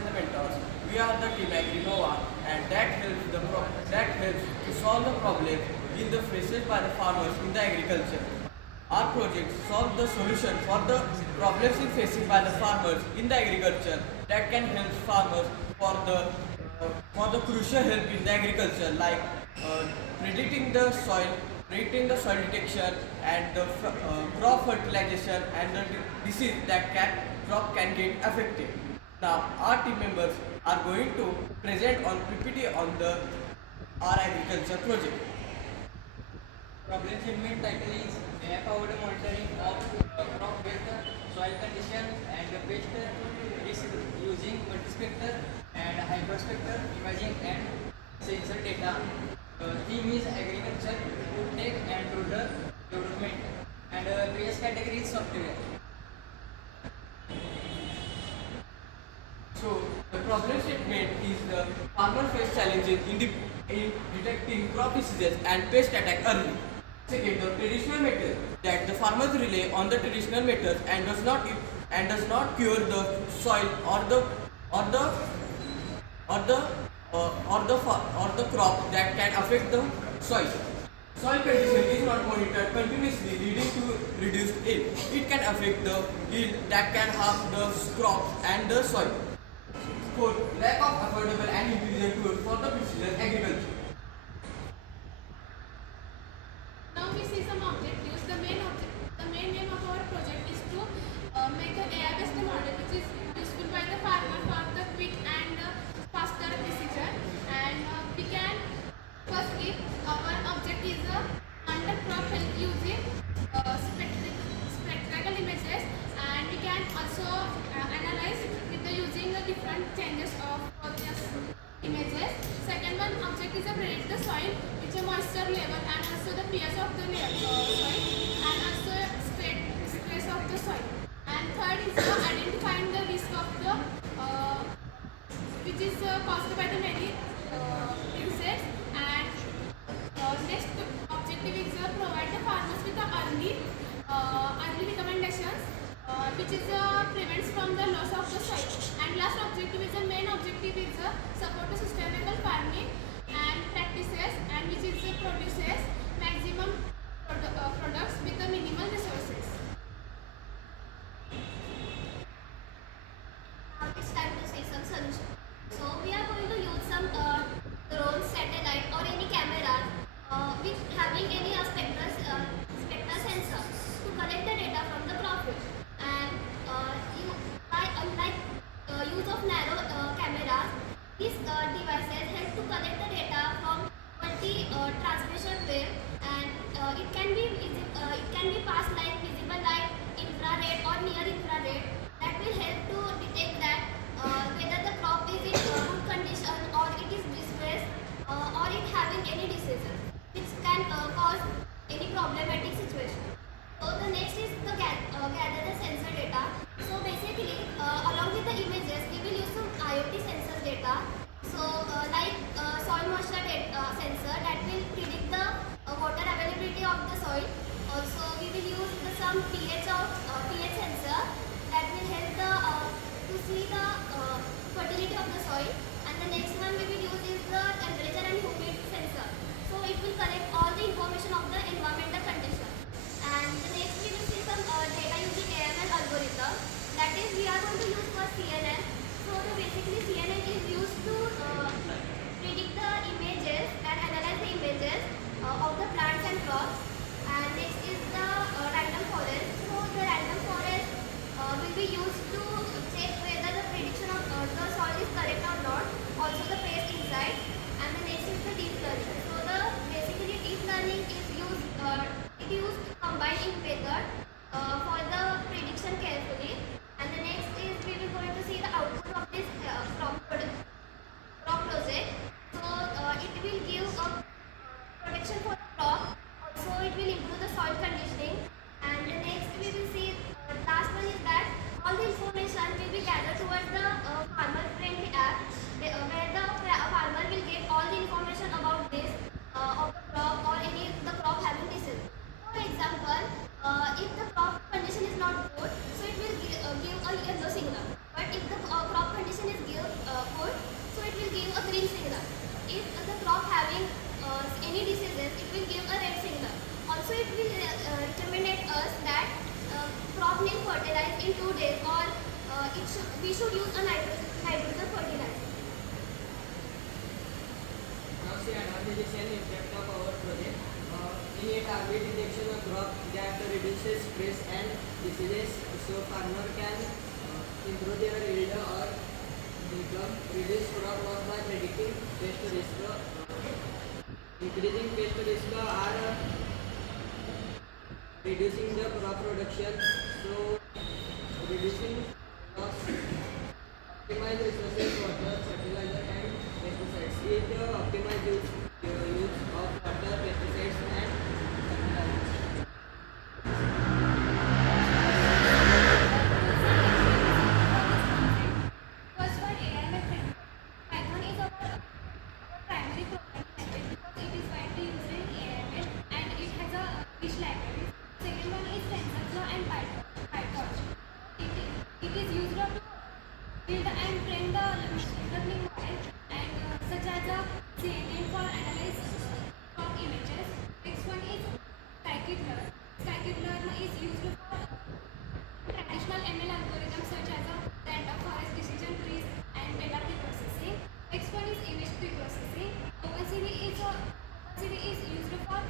and the mentors. We are the team AgriNova, and that helps to solve the problems in the faces by the farmers in the agriculture. Our project solve the solution for the problems in facing by the farmers in the agriculture that can help farmers for the crucial help in the agriculture like uh, predicting the soil, predicting the soil detection and the crop fertilization and the disease that crop can get affected. Now our team members are going to present on PPT on the our agriculture project. Problem statement title is AI-powered monitoring of crop health, soil condition, and pest risk using multispector and hyperspector imaging and sensor data. Theme is agriculture, food tech, and rural development. And various categories software. So the problem statement is the farmer face challenges in detecting crop diseases and pest attack early. Second, the traditional method that the farmers rely on the traditional methods and does not cure the soil or the or the or the crop that can affect the soil. Soil condition is not monitored continuously, leading to reduced yield. It can affect the yield that can harm the crops and the soil. Fourth, lack of affordable and intelligent tools for the precision agriculture. Now we see some objectives. The main aim of our project is to make an AI-based model which is useful by the farmer for the quick and faster decision. And we can firstly our object is under crop health using spectral images, and we can also analyze with the using different changes of these images. Second one object is a predict the soil, which a moisture level and also the pH of the soil and also stress of the soil. And third is identifying the risk of the which is caused by the many insects. And next objective is provide the farmers with the early recommendations which is prevents from the loss of the soil. And last objective is the main objective is support the sustainable farming and practices, and which is produces maximum products with the minimal resources. Now it's time to see some solution. So we are going to use some drones, satellite or any cameras with having any spectral sensor to collect the data from the crop field. And by unlike use of narrow cameras, these devices help to collect the data from multi-transmission wave, and it can be passed like visible light, infrared or near infrared. That will help to detect that whether the crop is in good condition or it is distressed or it having any diseases which can cause any problematic situation. So the next is the gather the sensor data. So basically along with the images we will use some IoT sensor data. So like soil moisture sensor that will predict the water availability of the soil. Also we will use some pH sensor that will help to see the fertility of the soil. And the next one we will use is the temperature and humidity sensor. So it will collect all the information of the environmental condition. And the next we will see some data using AML algorithm. That is we are going to use for CNN. So basically CNN is used to predict the images and analyze the images of the plants and crops. And next is the random forest. So the random forest will be used to check whether the prediction of the soil is correct or not. Also the pest inside. And the next is the deep learning. So the basically deep learning is used combining method for the prediction carefully. And the next is we will going to see the output of this crop project. So it will give a protection for the crop. Also it will improve the soil conditioning. And the next we will see last one is that all the information will be gathered towards the farmer friendly app where the farmer will get all the information about this of the crop or any the crop having disease. For example, if the crop condition is not good, so it will give a yellow signal. But if the crop condition is good, we should use a nitrogen fertilizer. Now see advantages and impact of our project. In a target detection of crop that reduces stress and diseases, so farmer can improve their yield or income, reduce crop loss by predicting pest risk. Increasing pest risk are reducing the crop production, so reducing loss, optimize resources, water, fertilizer and pesticides. It optimize use of water, pesticides and fertilizers. First one, AI method. Python is our primary programming language because it is widely used in AI and it has a rich library. Second one is TensorFlow and PyTorch. It is used to build and train the machine learning model and such as a CNN for analyze stock images. Next one is scikit-learn. Scikit-learn is used for traditional ML algorithms such as random forest decision trees and data preprocessing. Next one is image preprocessing. OpenCV is used for